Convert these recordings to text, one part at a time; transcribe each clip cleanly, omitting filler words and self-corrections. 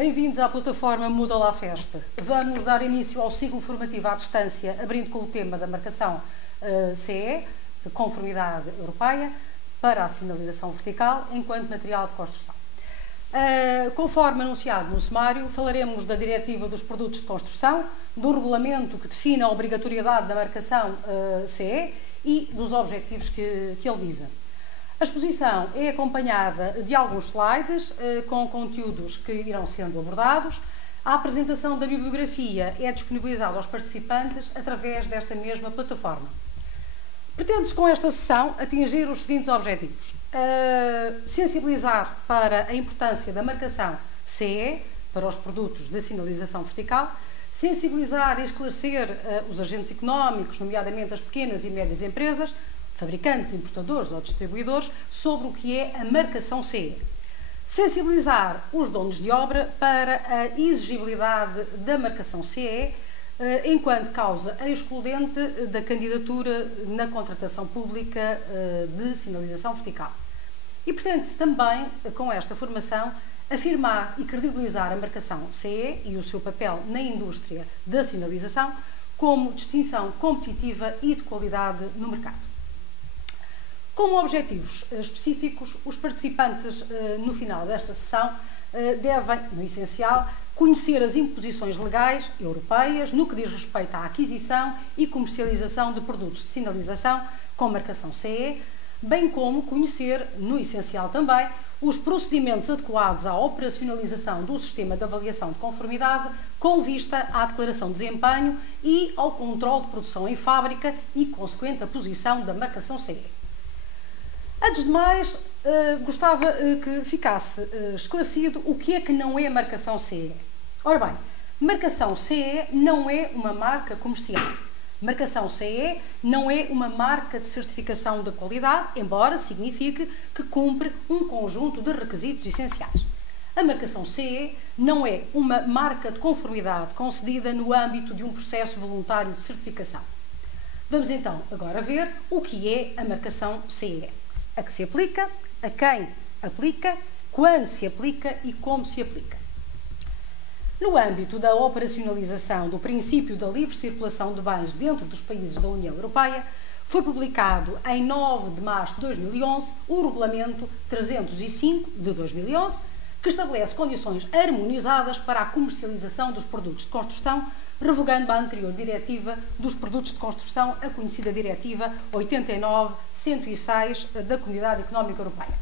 Bem-vindos à plataforma Muda lá FESP. Vamos dar início ao ciclo formativo à distância, abrindo com o tema da marcação CE, Conformidade Europeia, para a sinalização vertical enquanto material de construção. Conforme anunciado no sumário, falaremos da Diretiva dos Produtos de Construção, do regulamento que define a obrigatoriedade da marcação CE e dos objetivos que ele visa. A exposição é acompanhada de alguns slides com conteúdos que irão sendo abordados. A apresentação da bibliografia é disponibilizada aos participantes através desta mesma plataforma. Pretende-se com esta sessão atingir os seguintes objetivos: sensibilizar para a importância da marcação CE para os produtos de sinalização vertical, sensibilizar e esclarecer os agentes económicos, nomeadamente as pequenas e médias empresas, fabricantes, importadores ou distribuidores, sobre o que é a marcação CE. Sensibilizar os donos de obra para a exigibilidade da marcação CE enquanto causa excludente da candidatura na contratação pública de sinalização vertical. E, portanto, também, com esta formação, afirmar e credibilizar a marcação CE e o seu papel na indústria da sinalização como distinção competitiva e de qualidade no mercado. Como objetivos específicos, os participantes, no final desta sessão, devem, no essencial, conhecer as imposições legais europeias no que diz respeito à aquisição e comercialização de produtos de sinalização com marcação CE, bem como conhecer, no essencial também, os procedimentos adequados à operacionalização do sistema de avaliação de conformidade com vista à declaração de desempenho e ao controle de produção em fábrica e consequente aposição da marcação CE. Antes de mais, gostava que ficasse esclarecido o que é que não é marcação CE. Ora bem, marcação CE não é uma marca comercial. Marcação CE não é uma marca de certificação da qualidade, embora signifique que cumpre um conjunto de requisitos essenciais. A marcação CE não é uma marca de conformidade concedida no âmbito de um processo voluntário de certificação. Vamos então agora ver o que é a marcação CE. A que se aplica, a quem aplica, quando se aplica e como se aplica. No âmbito da operacionalização do princípio da livre circulação de bens dentro dos países da União Europeia, foi publicado em 9 de março de 2011 o Regulamento 305 de 2011, que estabelece condições harmonizadas para a comercialização dos produtos de construção, revogando a anterior Diretiva dos Produtos de Construção, a conhecida Diretiva 89/106 da Comunidade Económica Europeia.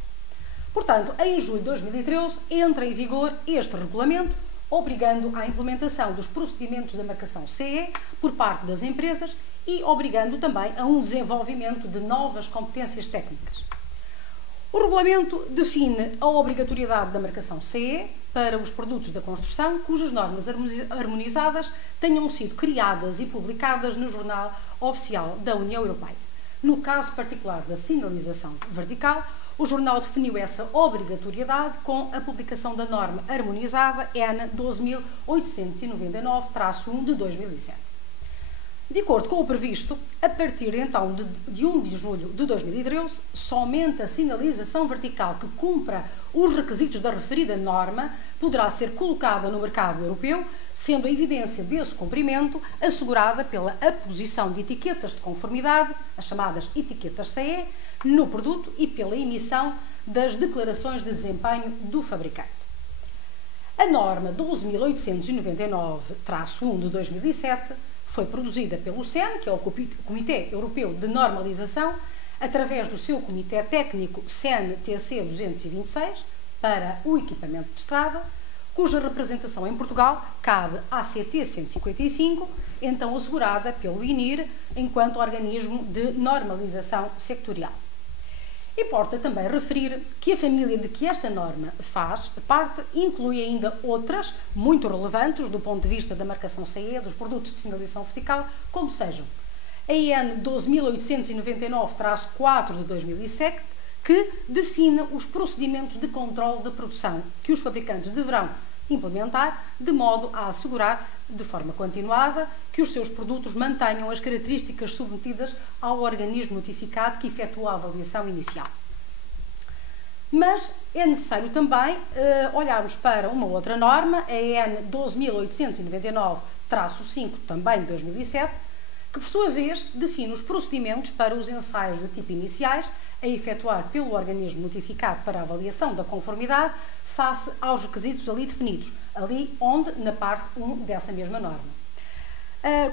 Portanto, em julho de 2013, entra em vigor este regulamento, obrigando à implementação dos procedimentos da marcação CE por parte das empresas e obrigando também a um desenvolvimento de novas competências técnicas. O regulamento define a obrigatoriedade da marcação CE para os produtos da construção cujas normas harmonizadas tenham sido criadas e publicadas no Jornal Oficial da União Europeia. No caso particular da sinalização vertical, o jornal definiu essa obrigatoriedade com a publicação da norma harmonizada EN 12.899-1 de 2007. De acordo com o previsto, a partir então de 1 de julho de 2013, somente a sinalização vertical que cumpra os requisitos da referida norma poderá ser colocada no mercado europeu, sendo a evidência desse cumprimento assegurada pela aposição de etiquetas de conformidade, as chamadas etiquetas CE, no produto e pela emissão das declarações de desempenho do fabricante. A norma 12.899-1 de 2007 foi produzida pelo CEN, que é o Comitê Europeu de Normalização, através do seu Comitê Técnico CEN-TC 226 para o equipamento de estrada, cuja representação em Portugal cabe à CT 155, então assegurada pelo INIR enquanto organismo de normalização sectorial. Importa também referir que a família de que esta norma faz parte inclui ainda outras muito relevantes do ponto de vista da marcação CE dos produtos de sinalização vertical, como sejam a EN 12.899-4 de 2007, que define os procedimentos de controle de produção que os fabricantes deverão implementar de modo a assegurar, de forma continuada, que os seus produtos mantenham as características submetidas ao organismo notificado que efetuou a avaliação inicial. Mas é necessário também olharmos para uma outra norma, a EN 12.899-5, também de 2007, que, por sua vez, define os procedimentos para os ensaios de tipo iniciais a efetuar pelo organismo notificado para a avaliação da conformidade face aos requisitos ali definidos, ali onde, na parte 1 dessa mesma norma.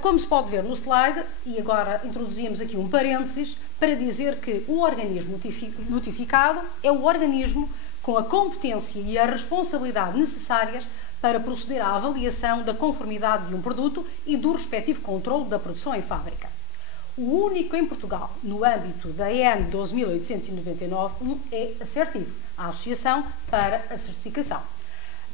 Como se pode ver no slide, e agora introduzimos aqui um parênteses para dizer que o organismo notificado é o organismo com a competência e a responsabilidade necessárias para proceder à avaliação da conformidade de um produto e do respectivo controle da produção em fábrica. O único em Portugal, no âmbito da EN 12.899, é a Certiv, a Associação para a Certificação.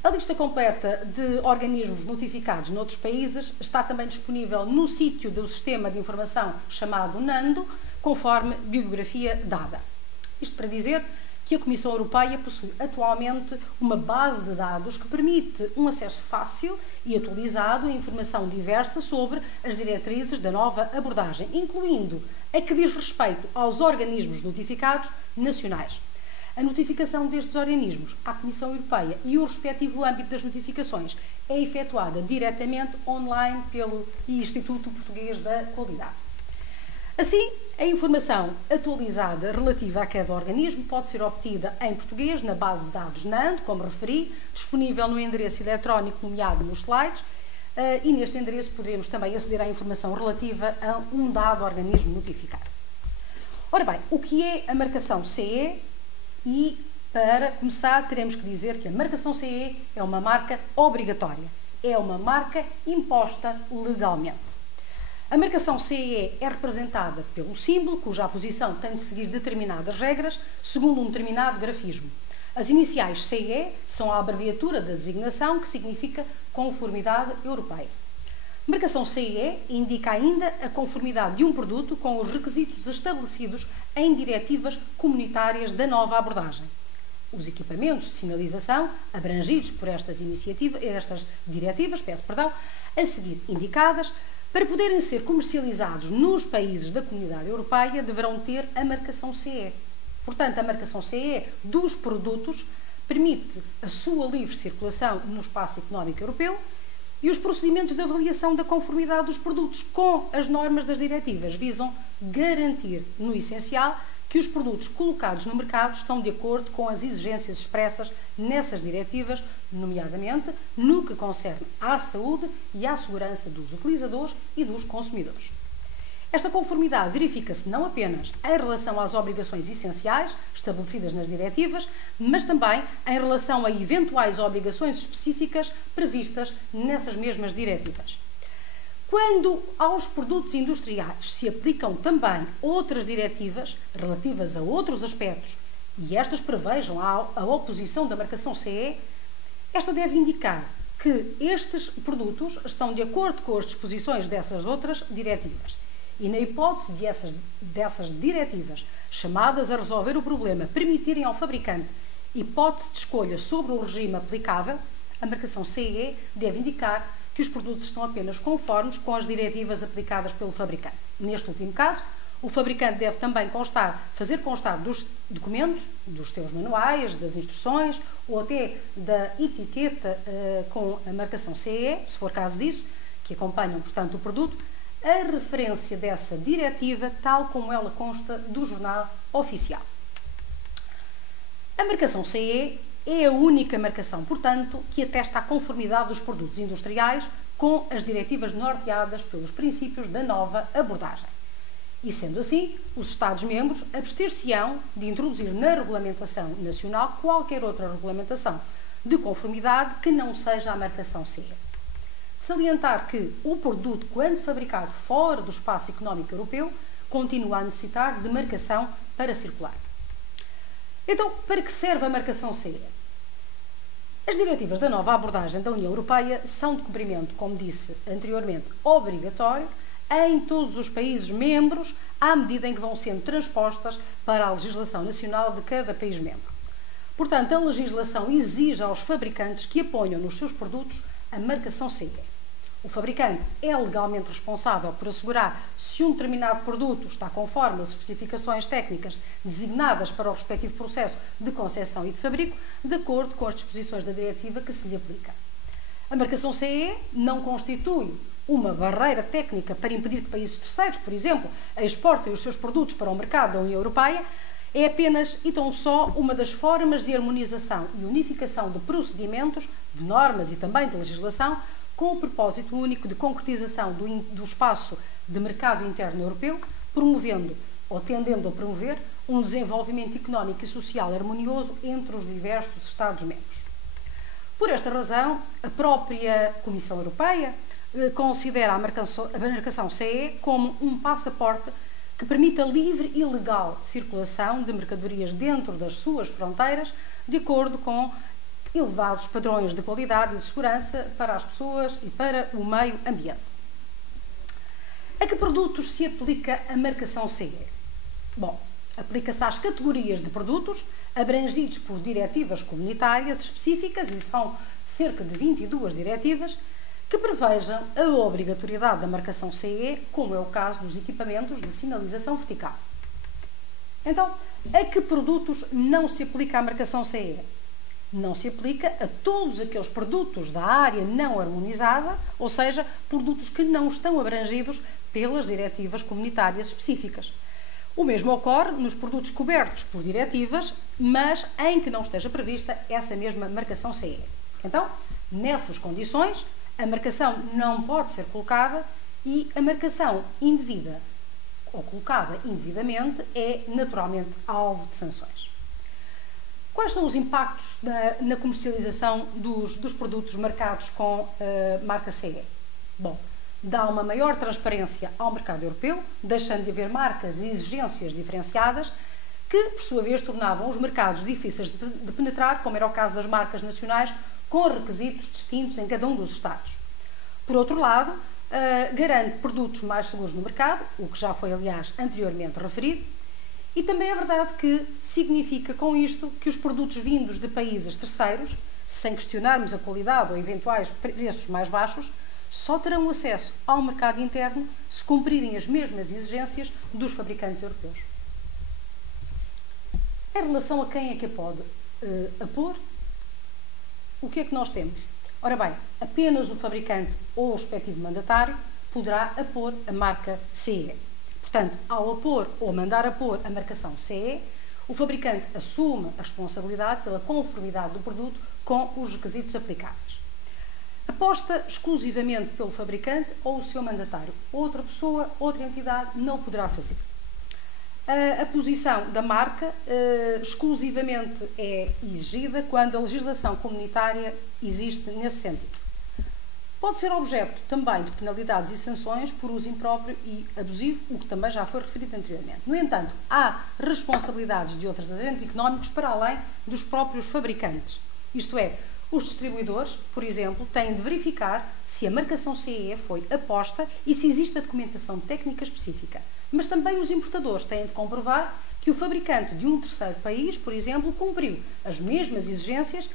A lista completa de organismos notificados noutros países está também disponível no sítio do Sistema de Informação chamado NANDO, conforme bibliografia dada. Isto para dizer que a Comissão Europeia possui atualmente uma base de dados que permite um acesso fácil e atualizado a informação diversa sobre as diretrizes da nova abordagem, incluindo a que diz respeito aos organismos notificados nacionais. A notificação destes organismos à Comissão Europeia e o respectivo âmbito das notificações é efetuada diretamente online pelo Instituto Português da Qualidade. Assim, a informação atualizada relativa a cada organismo pode ser obtida em português na base de dados NAND, como referi, disponível no endereço eletrónico nomeado nos slides, e neste endereço poderemos também aceder à informação relativa a um dado organismo notificado. Ora bem, o que é a marcação CE? E, para começar, teremos que dizer que a marcação CE é uma marca obrigatória, é uma marca imposta legalmente. A marcação CE é representada pelo símbolo, cuja posição tem de seguir determinadas regras, segundo um determinado grafismo. As iniciais CE são a abreviatura da designação, que significa Conformidade Europeia. Marcação CE indica ainda a conformidade de um produto com os requisitos estabelecidos em diretivas comunitárias da nova abordagem. Os equipamentos de sinalização abrangidos por estas diretivas, a seguir indicadas, para poderem ser comercializados nos países da Comunidade Europeia, deverão ter a marcação CE. Portanto, a marcação CE dos produtos permite a sua livre circulação no espaço económico europeu e os procedimentos de avaliação da conformidade dos produtos com as normas das diretivas visam garantir, no essencial, que os produtos colocados no mercado estão de acordo com as exigências expressas nessas diretivas, nomeadamente no que concerne à saúde e à segurança dos utilizadores e dos consumidores. Esta conformidade verifica-se não apenas em relação às obrigações essenciais estabelecidas nas diretivas, mas também em relação a eventuais obrigações específicas previstas nessas mesmas diretivas. Quando aos produtos industriais se aplicam também outras diretivas relativas a outros aspectos e estas prevejam a oposição da marcação CE, esta deve indicar que estes produtos estão de acordo com as disposições dessas outras diretivas. E na hipótese dessas diretivas, chamadas a resolver o problema, permitirem ao fabricante hipótese de escolha sobre o regime aplicável, a marcação CE deve indicar que os produtos estão apenas conformes com as diretivas aplicadas pelo fabricante. Neste último caso, o fabricante deve também fazer constar dos documentos, dos seus manuais, das instruções ou até da etiqueta com a marcação CE, se for caso disso, que acompanham, portanto, o produto, a referência dessa diretiva tal como ela consta do jornal oficial. A marcação CE é a única marcação, portanto, que atesta a conformidade dos produtos industriais com as diretivas norteadas pelos princípios da nova abordagem. E, sendo assim, os Estados-membros abster-se-ão de introduzir na regulamentação nacional qualquer outra regulamentação de conformidade que não seja a marcação CE. Salientar que o produto, quando fabricado fora do espaço económico europeu, continua a necessitar de marcação para circular. Então, para que serve a marcação CE? As diretivas da nova abordagem da União Europeia são de cumprimento, como disse anteriormente, obrigatório em todos os países membros, à medida em que vão sendo transpostas para a legislação nacional de cada país membro. Portanto, a legislação exige aos fabricantes que aponham nos seus produtos a marcação CE. O fabricante é legalmente responsável por assegurar se um determinado produto está conforme as especificações técnicas designadas para o respectivo processo de concepção e de fabrico, de acordo com as disposições da diretiva que se lhe aplica. A marcação CE não constitui uma barreira técnica para impedir que países terceiros, por exemplo, exportem os seus produtos para o mercado da União Europeia. É apenas e tão só uma das formas de harmonização e unificação de procedimentos, de normas e também de legislação, com o propósito único de concretização do espaço de mercado interno europeu, promovendo ou tendendo a promover um desenvolvimento económico e social harmonioso entre os diversos Estados-membros. Por esta razão, a própria Comissão Europeia considera a marcação CE como um passaporte que permite a livre e legal circulação de mercadorias dentro das suas fronteiras, de acordo com elevados padrões de qualidade e de segurança para as pessoas e para o meio ambiente. A que produtos se aplica a marcação CE? Bom, aplica-se às categorias de produtos abrangidos por diretivas comunitárias específicas, e são cerca de 22 diretivas, que prevejam a obrigatoriedade da marcação CE, como é o caso dos equipamentos de sinalização vertical. Então, a que produtos não se aplica a marcação CE? Não se aplica a todos aqueles produtos da área não harmonizada, ou seja, produtos que não estão abrangidos pelas diretivas comunitárias específicas. O mesmo ocorre nos produtos cobertos por diretivas, mas em que não esteja prevista essa mesma marcação CE. Então, nessas condições, a marcação não pode ser colocada e a marcação indevida ou colocada indevidamente é naturalmente alvo de sanções. Quais são os impactos na comercialização dos produtos marcados com marca CE? Bom, dá uma maior transparência ao mercado europeu, deixando de haver marcas e exigências diferenciadas que, por sua vez, tornavam os mercados difíceis de penetrar, como era o caso das marcas nacionais, com requisitos distintos em cada um dos Estados. Por outro lado, garante produtos mais seguros no mercado, o que já foi, aliás, anteriormente referido, e também é verdade que significa com isto que os produtos vindos de países terceiros, sem questionarmos a qualidade ou eventuais preços mais baixos, só terão acesso ao mercado interno se cumprirem as mesmas exigências dos fabricantes europeus. Em relação a quem é que a pode apor, o que é que nós temos? Ora bem, apenas o fabricante ou o respectivo mandatário poderá apor a marca CE. Portanto, ao apor ou mandar apor a marcação CE, o fabricante assume a responsabilidade pela conformidade do produto com os requisitos aplicáveis. Aposta exclusivamente pelo fabricante ou o seu mandatário. Outra pessoa, outra entidade não poderá fazer. A posição da marca exclusivamente é exigida quando a legislação comunitária existe nesse sentido. Pode ser objeto também de penalidades e sanções por uso impróprio e abusivo, o que também já foi referido anteriormente. No entanto, há responsabilidades de outros agentes económicos para além dos próprios fabricantes. Isto é, os distribuidores, por exemplo, têm de verificar se a marcação CE foi aposta e se existe a documentação técnica específica. Mas também os importadores têm de comprovar que o fabricante de um terceiro país, por exemplo, cumpriu as mesmas exigências,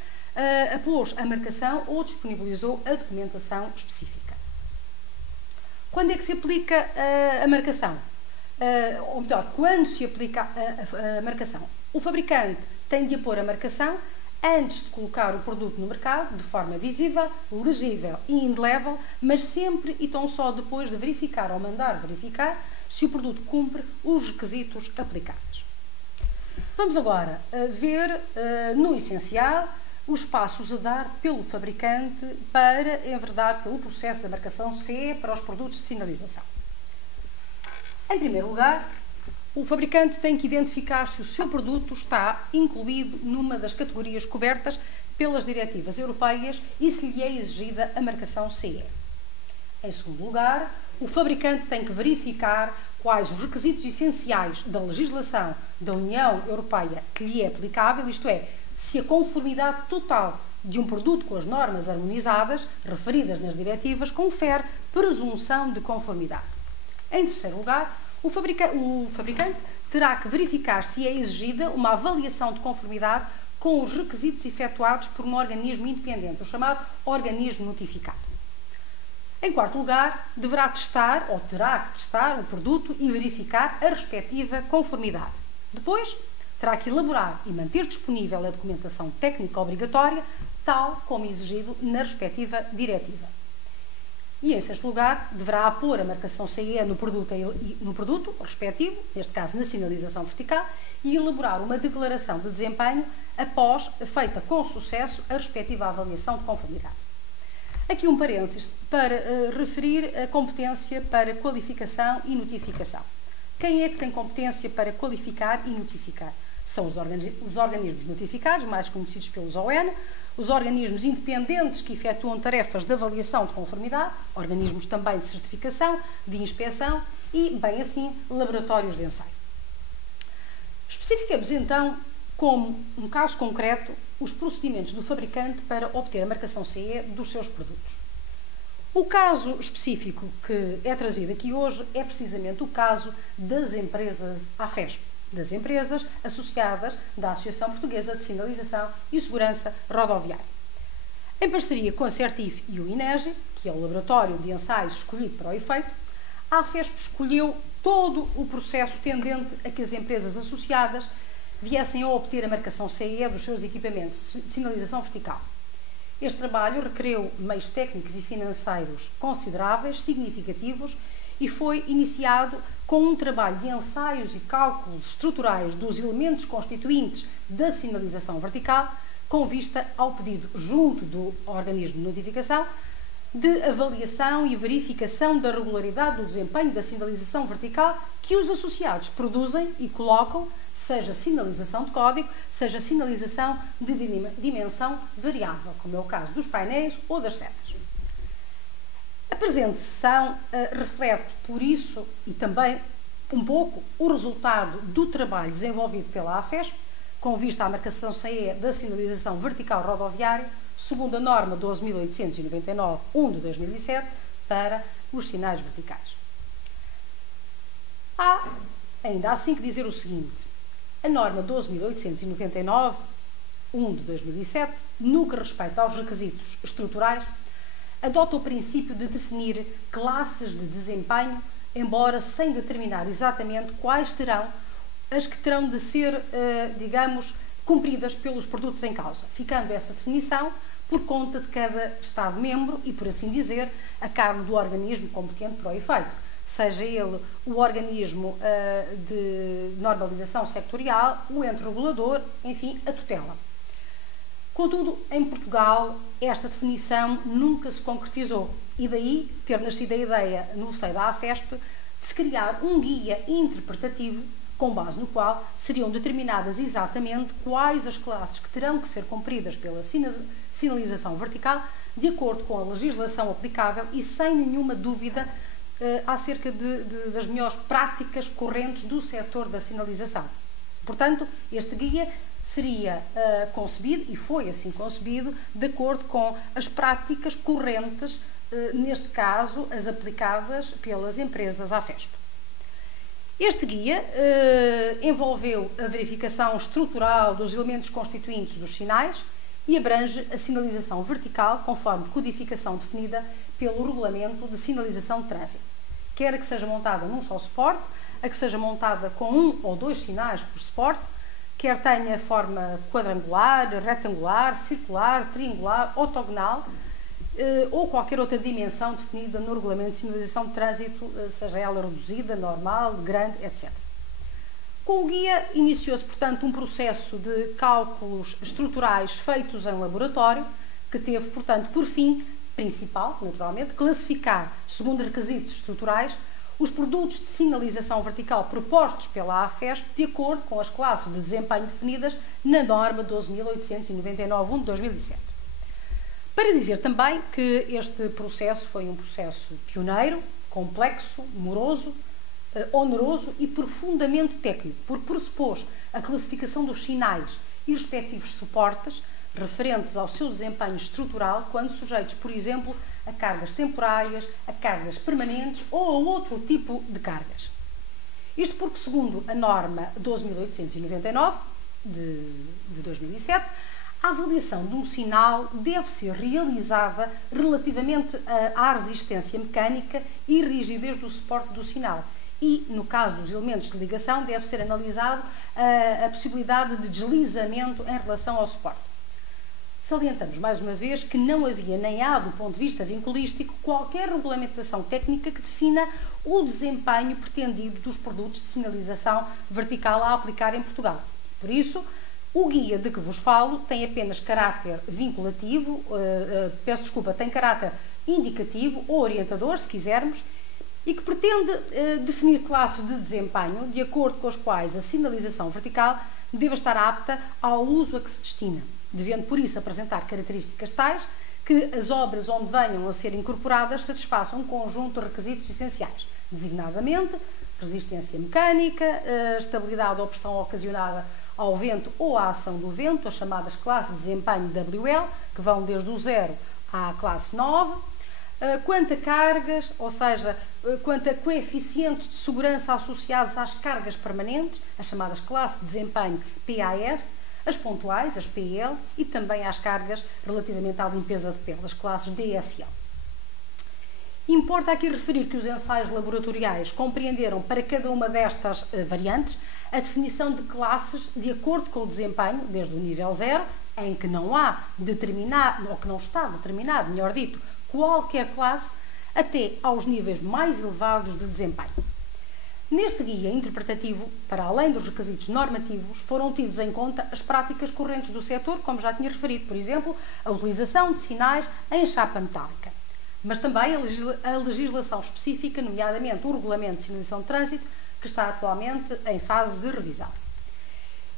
após a marcação ou disponibilizou a documentação específica. Quando é que se aplica a marcação? Ou melhor, quando se aplica a marcação? O fabricante tem de apor a marcação antes de colocar o produto no mercado, de forma visível, legível e indelével, mas sempre e tão só depois de verificar ou mandar verificar se o produto cumpre os requisitos aplicáveis. Vamos agora ver, no essencial, os passos a dar pelo fabricante para enverdar pelo processo da marcação CE para os produtos de sinalização. Em primeiro lugar, o fabricante tem que identificar se o seu produto está incluído numa das categorias cobertas pelas diretivas europeias e se lhe é exigida a marcação CE. Em segundo lugar, o fabricante tem que verificar quais os requisitos essenciais da legislação da União Europeia que lhe é aplicável, isto é, se a conformidade total de um produto com as normas harmonizadas referidas nas diretivas confere presunção de conformidade. Em terceiro lugar, o fabricante terá que verificar se é exigida uma avaliação de conformidade com os requisitos efetuados por um organismo independente, o chamado organismo notificado. Em quarto lugar, deverá testar ou terá que testar o produto e verificar a respectiva conformidade. Depois, terá que elaborar e manter disponível a documentação técnica obrigatória, tal como exigido na respectiva diretiva. E, em sexto lugar, deverá pôr a marcação CE no produto respectivo, neste caso na sinalização vertical, e elaborar uma declaração de desempenho após feita com sucesso a respectiva avaliação de conformidade. Aqui um parênteses para referir a competência para qualificação e notificação. Quem é que tem competência para qualificar e notificar? São os organismos notificados, mais conhecidos pelos ON, os organismos independentes que efetuam tarefas de avaliação de conformidade, organismos também de certificação, de inspeção e, bem assim, laboratórios de ensaio. Especificamos então, como um caso concreto, os procedimentos do fabricante para obter a marcação CE dos seus produtos. O caso específico que é trazido aqui hoje é precisamente o caso das empresas AFESP, das empresas associadas da Associação Portuguesa de Sinalização e Segurança Rodoviária. Em parceria com a CERTIF e o INEGI, que é o laboratório de ensaios escolhido para o efeito, a AFESP escolheu todo o processo tendente a que as empresas associadas viessem a obter a marcação CE dos seus equipamentos de sinalização vertical. Este trabalho requereu meios técnicos e financeiros consideráveis, significativos, e foi iniciado com um trabalho de ensaios e cálculos estruturais dos elementos constituintes da sinalização vertical, com vista ao pedido junto do organismo de notificação de avaliação e verificação da regularidade do desempenho da sinalização vertical que os associados produzem e colocam, seja sinalização de código, seja sinalização de dimensão variável, como é o caso dos painéis ou das setas. A presente sessão reflete, por isso, e também um pouco, o resultado do trabalho desenvolvido pela AFESP, com vista à marcação CE da sinalização vertical rodoviária, segundo a norma 12.899/1 de 2007, para os sinais verticais. Há, ainda assim, que dizer o seguinte: a norma 12.899/1 de 2007, no que respeita aos requisitos estruturais, adota o princípio de definir classes de desempenho, embora sem determinar exatamente quais serão as que terão de ser, digamos, cumpridas pelos produtos em causa, ficando essa definição por conta de cada Estado-membro e, por assim dizer, a cargo do organismo competente para o efeito, seja ele o organismo de normalização sectorial, o ente regulador, enfim, a tutela. Contudo, em Portugal, esta definição nunca se concretizou e daí ter nascido a ideia, no seio da AFESP, de se criar um guia interpretativo com base no qual seriam determinadas exatamente quais as classes que terão que ser cumpridas pela sinalização vertical de acordo com a legislação aplicável e sem nenhuma dúvida acerca das melhores práticas correntes do setor da sinalização. Portanto, este guia seria concebido, e foi assim concebido, de acordo com as práticas correntes, neste caso, as aplicadas pelas empresas AFESP. Este guia envolveu a verificação estrutural dos elementos constituintes dos sinais e abrange a sinalização vertical, conforme codificação definida pelo Regulamento de Sinalização de Trânsito. Quer a que seja montada num só suporte, a que seja montada com um ou dois sinais por suporte, quer tenha forma quadrangular, retangular, circular, triangular, octogonal, ou qualquer outra dimensão definida no Regulamento de Sinalização de Trânsito, seja ela reduzida, normal, grande, etc. Com o guia iniciou-se, portanto, um processo de cálculos estruturais feitos em laboratório, que teve, portanto, por fim principal, naturalmente, classificar, segundo requisitos estruturais, os produtos de sinalização vertical propostos pela AFESP de acordo com as classes de desempenho definidas na norma 12.899/1 de 2007. Para dizer também que este processo foi um processo pioneiro, complexo, moroso, oneroso e profundamente técnico, porque pressupôs a classificação dos sinais e respectivos suportes referentes ao seu desempenho estrutural quando sujeitos, por exemplo, a cargas temporárias, a cargas permanentes ou a outro tipo de cargas. Isto porque, segundo a norma 12.899 de 2007, A avaliação de um sinal deve ser realizada relativamente à resistência mecânica e rigidez do suporte do sinal. E, no caso dos elementos de ligação, deve ser analisado a possibilidade de deslizamento em relação ao suporte. Salientamos mais uma vez que não havia nem há, do ponto de vista vinculístico, qualquer regulamentação técnica que defina o desempenho pretendido dos produtos de sinalização vertical a aplicar em Portugal. Por isso, o guia de que vos falo tem apenas caráter vinculativo, tem caráter indicativo ou orientador, se quisermos, e que pretende definir classes de desempenho de acordo com as quais a sinalização vertical deve estar apta ao uso a que se destina, devendo por isso apresentar características tais que as obras onde venham a ser incorporadas satisfaçam um conjunto de requisitos essenciais, designadamente resistência mecânica, estabilidade ou pressão ocasionada ao vento ou à ação do vento, as chamadas classes de desempenho WL, que vão desde o 0 à classe 9, quanto a cargas, ou seja, quanto a coeficientes de segurança associados às cargas permanentes, as chamadas classes de desempenho PAF, as pontuais, as PL, e também às cargas relativamente à limpeza de pele, as classes DSL. Importa aqui referir que os ensaios laboratoriais compreenderam para cada uma destas variantes a definição de classes de acordo com o desempenho, desde o nível 0, em que não há determinado, ou que não está determinado, melhor dito, qualquer classe, até aos níveis mais elevados de desempenho. Neste guia interpretativo, para além dos requisitos normativos, foram tidos em conta as práticas correntes do setor, como já tinha referido, por exemplo, a utilização de sinais em chapa metálica, mas também a legislação específica, nomeadamente o Regulamento de Sinalização de Trânsito, que está atualmente em fase de revisão.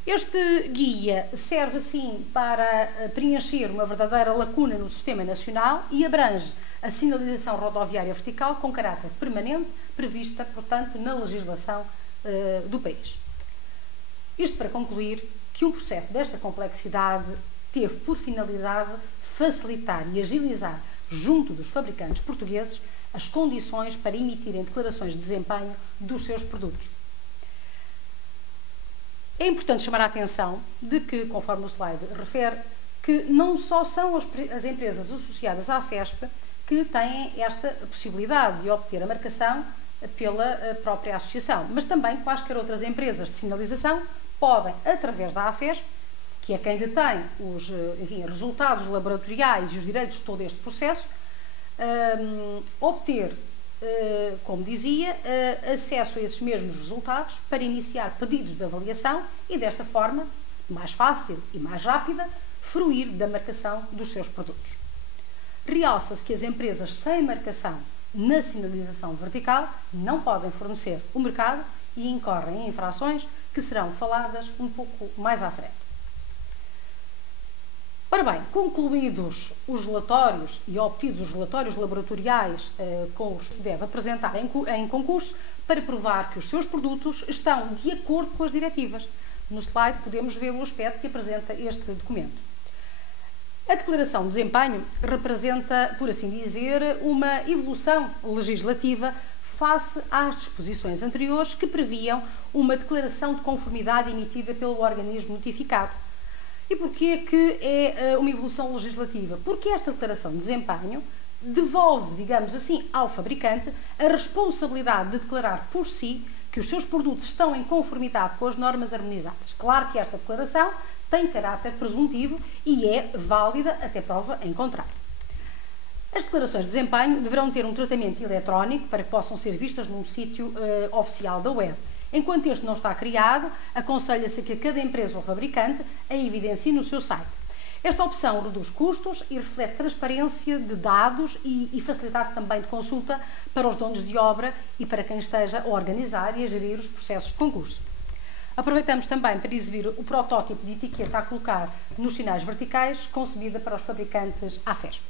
Este guia serve, assim, para preencher uma verdadeira lacuna no sistema nacional e abrange a sinalização rodoviária vertical com caráter permanente, prevista, portanto, na legislação do país. Isto para concluir que um processo desta complexidade teve por finalidade facilitar e agilizar, junto dos fabricantes portugueses, as condições para emitirem declarações de desempenho dos seus produtos. É importante chamar a atenção de que, conforme o slide refere, que não só são as empresas associadas à FESP que têm esta possibilidade de obter a marcação pela própria associação, mas também quaisquer outras empresas de sinalização podem, através da AFESP, que é quem detém os resultados laboratoriais e os direitos de todo este processo, obter, como dizia, acesso a esses mesmos resultados para iniciar pedidos de avaliação e, desta forma, mais fácil e mais rápida, fruir da marcação dos seus produtos. Realça-se que as empresas sem marcação na sinalização vertical não podem fornecer o mercado e incorrem em infrações que serão faladas um pouco mais à frente. Ora bem, concluídos os relatórios e obtidos os relatórios laboratoriais com os que deve apresentar em concurso para provar que os seus produtos estão de acordo com as diretivas. No slide podemos ver o aspecto que apresenta este documento. A declaração de desempenho representa, por assim dizer, uma evolução legislativa face às disposições anteriores que previam uma declaração de conformidade emitida pelo organismo notificado. E porquê que é uma evolução legislativa? Porque esta declaração de desempenho devolve, digamos assim, ao fabricante a responsabilidade de declarar por si que os seus produtos estão em conformidade com as normas harmonizadas. Claro que esta declaração tem caráter presuntivo e é válida até prova em contrário. As declarações de desempenho deverão ter um tratamento eletrónico para que possam ser vistas num sítio oficial da web. Enquanto este não está criado, aconselha-se que cada empresa ou fabricante a evidencie no seu site. Esta opção reduz custos e reflete transparência de dados e facilidade também de consulta para os donos de obra e para quem esteja a organizar e a gerir os processos de concurso. Aproveitamos também para exibir o protótipo de etiqueta a colocar nos sinais verticais, concebida para os fabricantes AFESP.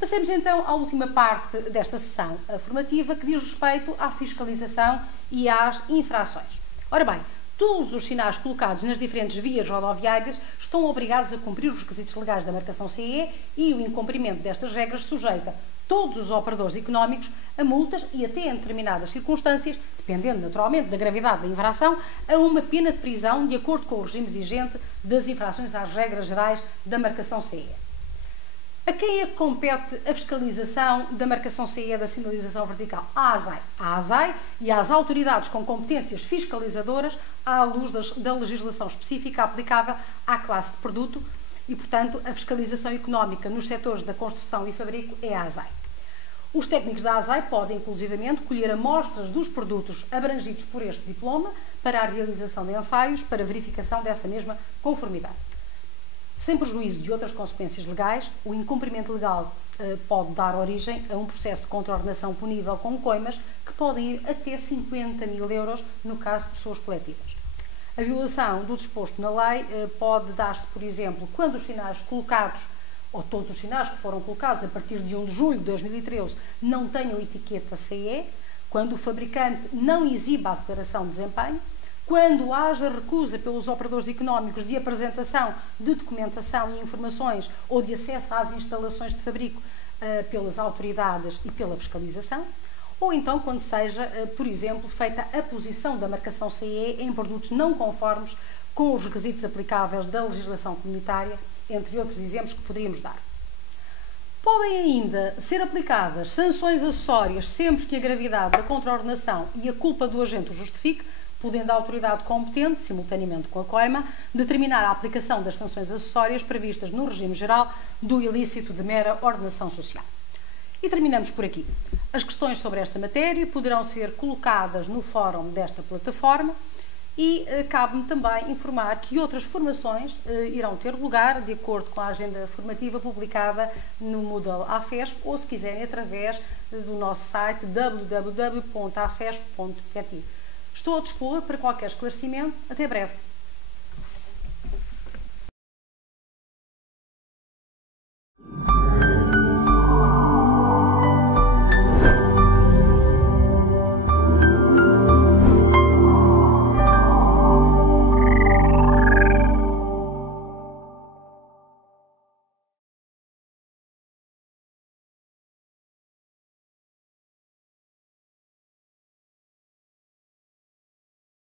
Passemos então à última parte desta sessão formativa, que diz respeito à fiscalização e às infrações. Ora bem, todos os sinais colocados nas diferentes vias rodoviárias estão obrigados a cumprir os requisitos legais da marcação CE e o incumprimento destas regras sujeita todos os operadores económicos a multas e até em determinadas circunstâncias, dependendo naturalmente da gravidade da infração, a uma pena de prisão de acordo com o regime vigente das infrações às regras gerais da marcação CE. A quem é que compete a fiscalização da marcação CE da sinalização vertical? À ASAI. À ASAI e às autoridades com competências fiscalizadoras à luz da legislação específica aplicável à classe de produto e, portanto, a fiscalização económica nos setores da construção e fabrico é a ASAI. Os técnicos da ASAI podem, inclusivamente, colher amostras dos produtos abrangidos por este diploma para a realização de ensaios para verificação dessa mesma conformidade. Sem prejuízo de outras consequências legais, o incumprimento legal pode dar origem a um processo de contraordenação punível com coimas que podem ir até 50 mil euros no caso de pessoas coletivas. A violação do disposto na lei pode dar-se, por exemplo, quando os sinais colocados, ou todos os sinais que foram colocados a partir de 1 de julho de 2013, não tenham etiqueta CE, quando o fabricante não exiba a declaração de desempenho, quando haja recusa pelos operadores económicos de apresentação de documentação e informações ou de acesso às instalações de fabrico pelas autoridades e pela fiscalização, ou então quando seja, por exemplo, feita a posição da marcação CE em produtos não conformes com os requisitos aplicáveis da legislação comunitária, entre outros exemplos que poderíamos dar. Podem ainda ser aplicadas sanções acessórias sempre que a gravidade da contraordenação e a culpa do agente o justifique, podendo a autoridade competente, simultaneamente com a coima, determinar a aplicação das sanções acessórias previstas no regime geral do ilícito de mera ordenação social. E terminamos por aqui. As questões sobre esta matéria poderão ser colocadas no fórum desta plataforma e cabe-me também informar que outras formações irão ter lugar de acordo com a agenda formativa publicada no Moodle AFESP ou, se quiserem, através do nosso site www.afesp.pt. Estou a dispor para qualquer esclarecimento. Até breve.